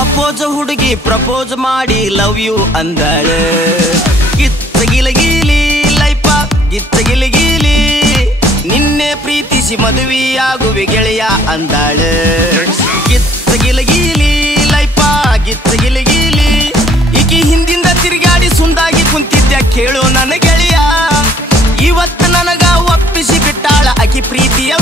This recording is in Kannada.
ಅಪೋಜ ಹುಡುಗಿ ಪ್ರಪೋಸ್ ಮಾಡಿ ಲವ್ ಯು ಅಂದಾಳ ಗಿಚ್ಚಗಿಲಗಿಲಿ ಲೈಫ ಗಿಚ್ಚಗಿಲಗಿಲಿ ನಿನ್ನೆ ಪ್ರೀತಿಸಿ ಮದುವೆಯಾಗುವೆ ಗೆಳೆಯ ಅಂದಾಳ ಗಿಚ್ಚಗಿಲಗಿಲಿ ಲೈಫ ಗಿಚ್ಚಗಿಲಗಿಲಿ ಈಕಿ ಹಿಂದಿಂದ ತಿರುಗಾಡಿ ಸುಂದಾಗಿ ಕುಂತಿದ್ದ ಕೇಳು ನನ್ನ ಗೆಳೆಯ ಇವತ್ತು ನನಗ ಒಪ್ಪಿಸಿ ಬಿಟ್ಟಾಳ ಆಕಿ ಪ್ರೀತಿಯ